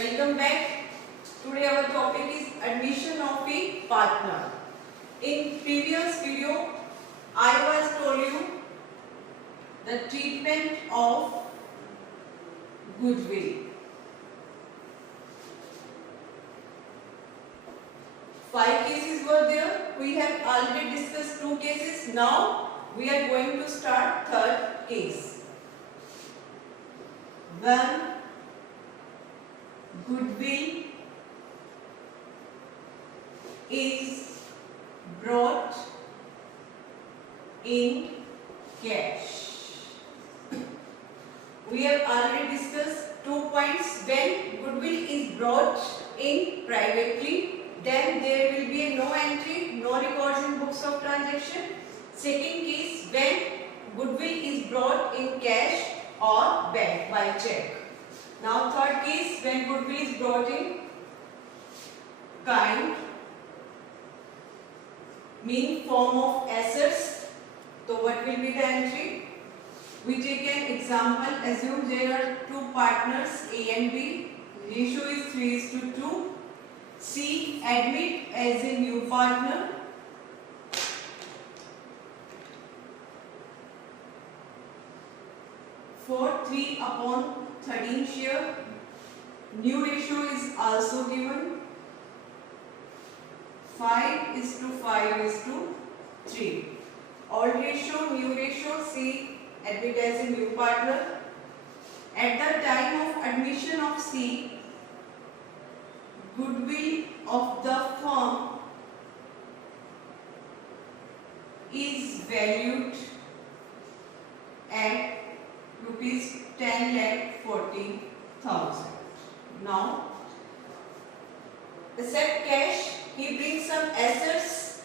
Welcome back. Today our topic is admission of a partner. In previous video, I was told you the treatment of goodwill. 5 cases were there. We have already discussed 2 cases. Now we are going to start third case. When goodwill is brought in cash. We have already discussed 2 points. When goodwill is brought in privately, then there will be a no entry, no records in books of transaction. Second case, when goodwill is brought in cash or bank by check. Now third case, when goodwill is brought in kind, mean form of assets. So what will be the entry? We take an example. Assume there are 2 partners A and B. Ratio is 3:2. C admit as a new partner. For 3/13 share. New ratio is also given. 5:5:3. Old ratio, new ratio, C admit as a new partner. At the time of admission of C, goodwill of the firm is valued at rupees 10,40,000. Now, except cash, he brings some assets.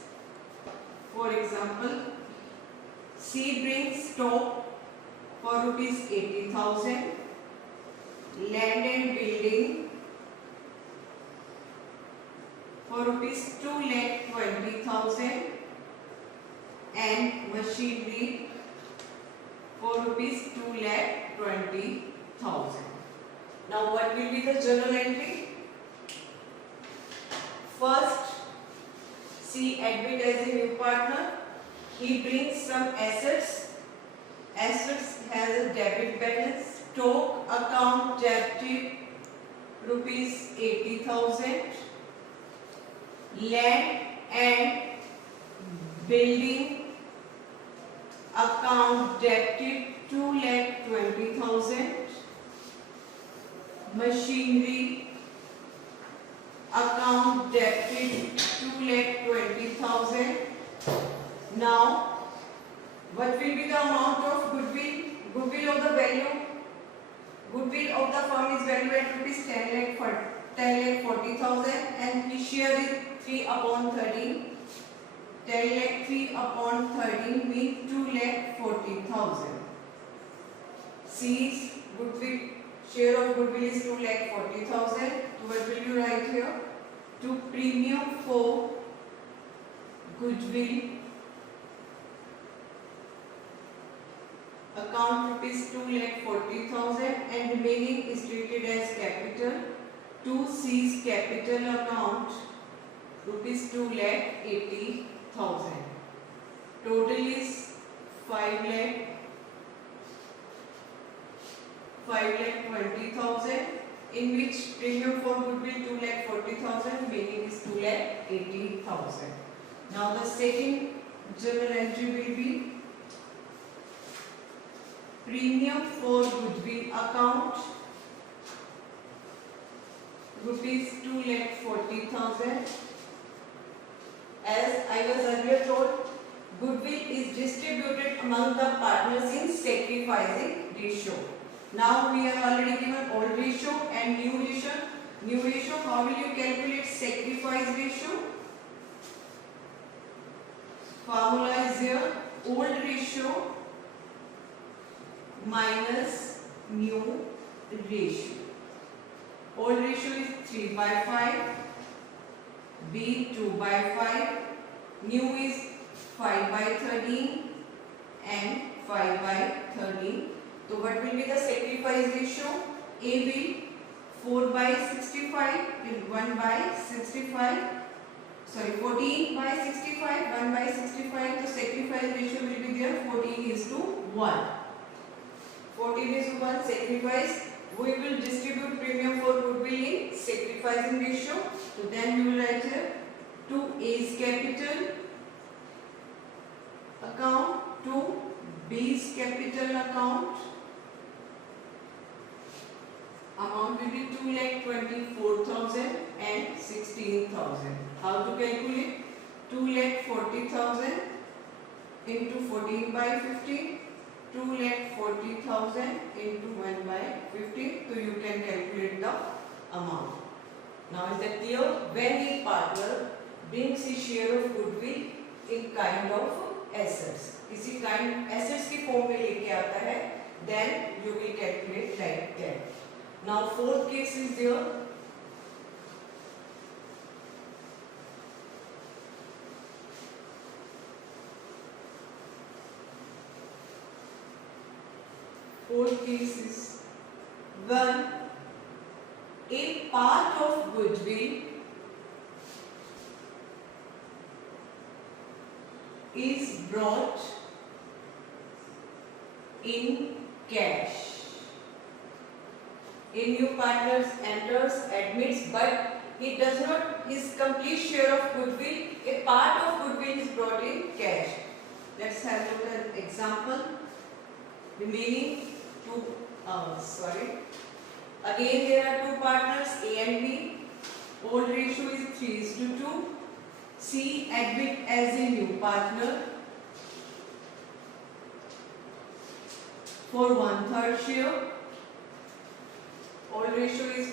For example, C brings stock for rupees 80,000, land and building for rupees 2,20,000, and machinery for rupees 2,20,000. Now what will be the journal entry? First, C admit as a new partner. He brings some assets. Assets has a debit balance. Stock account debit rupees 80,000. Land and building account debited 2,20,000. Machinery account debited 2,20,000. Now, what will be the amount of goodwill? Goodwill of the value. Goodwill of the firm is valued at rupees 10,40,000, and his share is 3/13. 10,03/13 means 2,40,000. C's goodwill share of goodwill is 2,40,000. So what will you write here? To premium for goodwill account rupees 2,40,000, and remaining is treated as capital. To C's capital account rupees 2,80,000. Total is 5,20,000, in which premium for goodwill 2,40,000, remaining is 2,80,000. Now the second journal entry will be premium for goodwill account rupees 2,40,000. As I was earlier told, goodwill is distributed among the partners in sacrificing ratio. Now we have already given old ratio and new ratio. New ratio, how will you calculate sacrifice ratio? Formula is here, old ratio minus new ratio. Old ratio is 3/5, B 2/5, new is 5/13 and 5/13. So what will be the sacrifice ratio? A will 4 by 65 and 1 by 65. Sorry, 14 by 65, 1 by 65. The sacrifice ratio will be there 14 is to 1. 14 is to 1 sacrifice. We will distribute premium for goodwill in sacrificing ratio. So then we will write here to A's capital account to B's capital account. Amount will be 2,24,000 and 16,000. How to calculate? 2,40,000 into 14 by 15. 2,40,000 into 1 by 15. So you can calculate the amount. Now is that clear? When a partner brings his share of goodwill in kind of assets, किसी kind assets की form में लेके आता है, then you will calculate like that. Now fourth case is there. Fourth case is when a part of goodwill is brought in cash. A new partner enters, admits, but he does not his complete share of goodwill. A part of goodwill is brought in cash. Let's have a look at an example. Remaining two. Again, there are two partners, A and B. Old ratio is 3:2. C admit as a new partner for 1/3 share. Old ratio is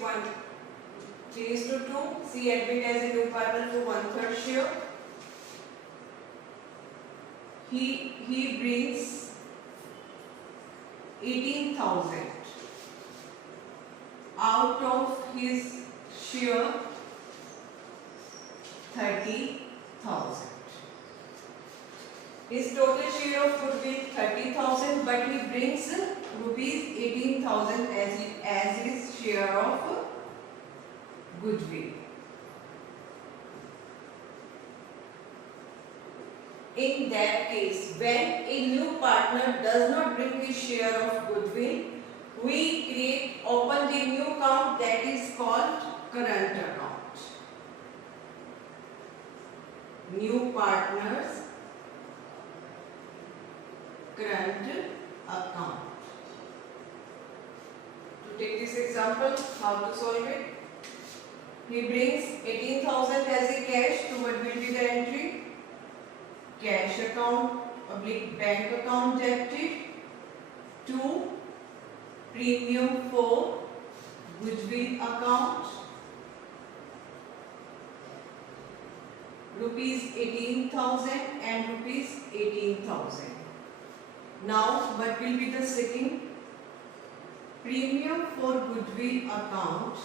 3:2. C admit as a new partner for 1/3 share. He brings 18,000 out of his share 30,000. His total share of goodwill 30,000, but he brings rupees 18,000 as his share of goodwill. In that case, when a new partner does not bring his share of goodwill, we open the new account that is called current account. New partners current account. To take this example, how to solve it? He brings 18,000 as a cash, so what will be the entry? Cash account / bank account debited to premium for goodwill account rupees 18,000 and rupees 18,000. Now what will be the second? Premium for goodwill account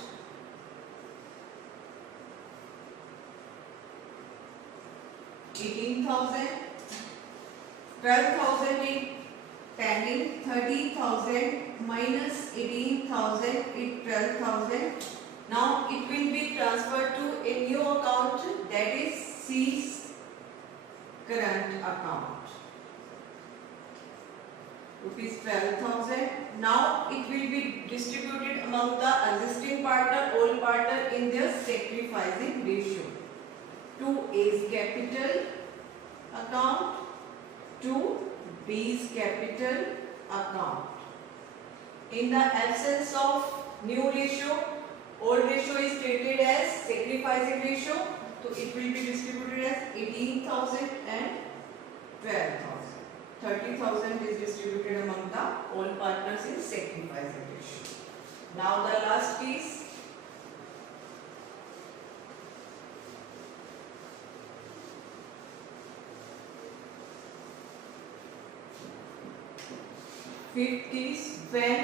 $18,000, 12,000 in pending, 30,000 minus 18,000 is 12,000. Now it will be transferred to a new account, that is C's current account. Rupees 12,000. Now it will be distributed among the existing partner, old partner in their sacrificing ratio. To A's capital account to B's capital account. In the absence of new ratio, old ratio is treated as sacrificing ratio, so it will be distributed as 18,000 and 12,000. 30,000 is distributed among the old partners in sacrificing ratio. Now the last case. Fifth is when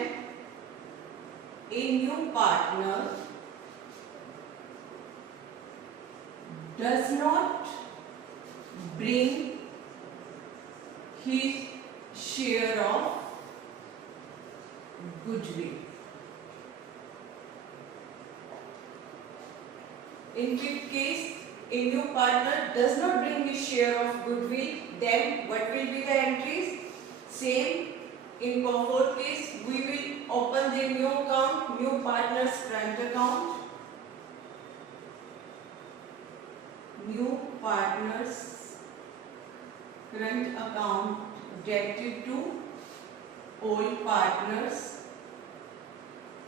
a new partner does not bring his share of goodwill. In fifth case, a new partner does not bring his share of goodwill, then what will be the entries? Same. In fourth case, we will open the new account, new partner's current account. New partner's current account debited to all partners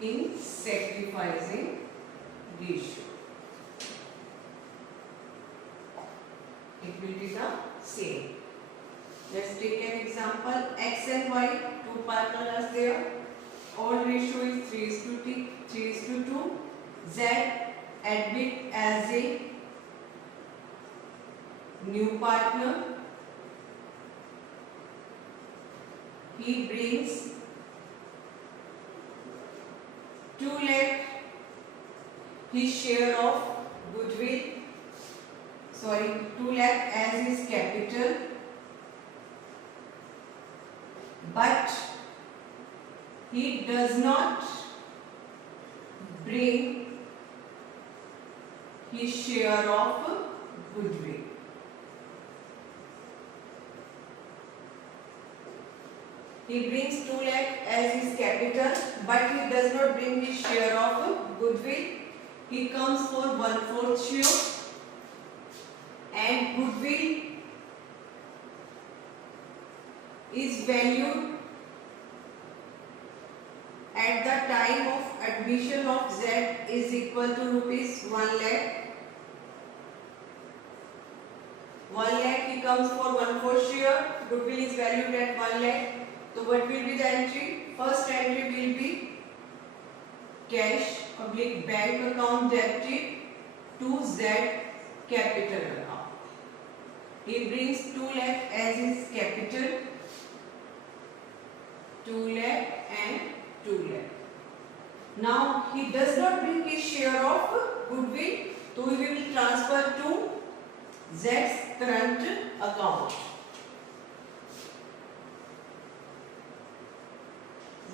in sacrificing ratio. It will be the same. Let's take an example. X and Y, two partners are there. All ratio is 3:2. Z admit as a new partner. He brings 2 lakh his share of goodwill. 2 lakh as his capital, but he does not bring his share of goodwill. He brings 2 lakh as his capital, but he does not bring his share of goodwill. He comes for 1/4 share, and goodwill is valued at the time of admission of Z is equal to rupees 1 lakh. 1 lakh he comes for 1/4 share. Goodwill is valued at 1 lakh. So what will be the entry? First entry will be cash / bank account debited to Z capital account. He brings 2 lakh as his capital. 2 lakh and 2 lakh. Now he does not bring his share of goodwill, so we will transfer to Z's current account.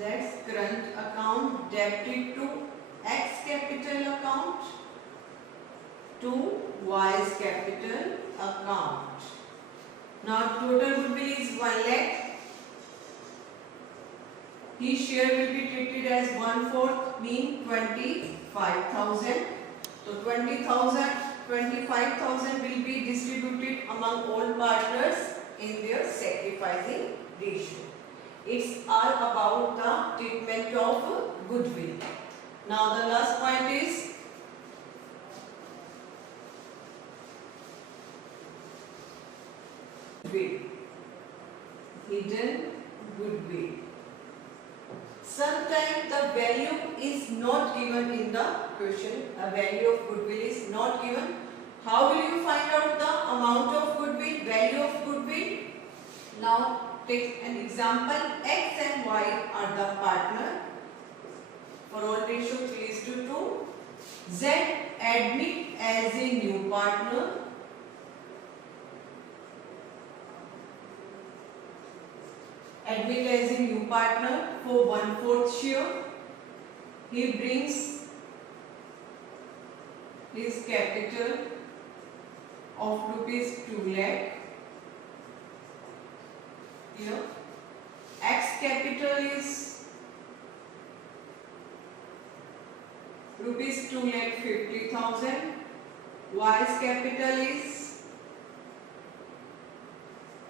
Z's current account debited to X capital account to Y's capital account. Now total goodwill is 1 lakh. His share will be treated as 1/4, mean 25,000. So 20,000, 25,000 will be distributed among all partners in their sacrificing ratio. It's all about the treatment of goodwill. Now the last point is goodwill. Hidden goodwill. Sometimes the value is not given in the question. A value of goodwill is not given. How will you find out the amount of goodwill, value of goodwill? Now take an example. X and Y are the partner. For all ratio 3:2. Z admit as a new partner. Admit as a new partner for 1/4 share. He brings his capital of rupees 2 lakh. Here X capital is rupees 2,50,000. Y's capital is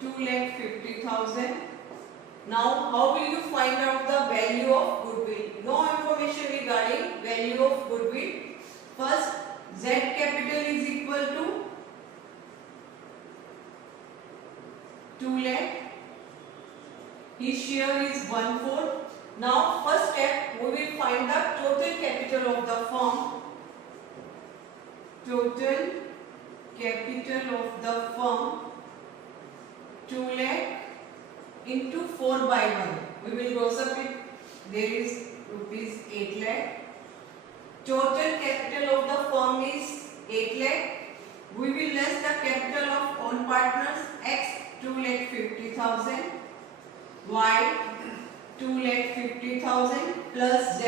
2,50,000. Now how will you find out the value of goodwill? No information regarding value of goodwill. First, Z capital is equal to 2 lakh. His share is 1/4. Now first step, we will find the total capital of the firm. Total capital of the firm 2 lakh into 4/1. We will gross up it. There is rupees 8 lakh. Total capital of the firm is 8 lakh. We will less the capital of all partners. X 2,50,000. Y 2,50,000 plus Z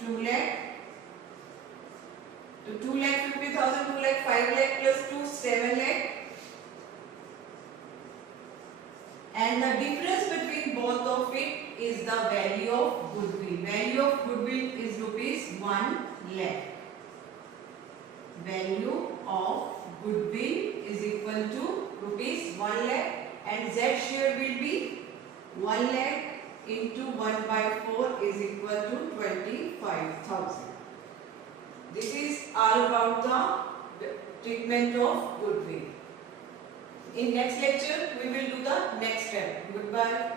2 lakh. So 2,50,000, 2 lakh, 5 lakh plus 2, 7 lakh. And the difference between both of it is the value of goodwill. Value of goodwill is rupees 1 lakh. Value of goodwill is equal to rupees 1 lakh, and Z share will be 1 lakh into 1 by 4 is equal to 25,000. This is all about the treatment of goodwill. In next lecture, we will do the next step. Goodbye.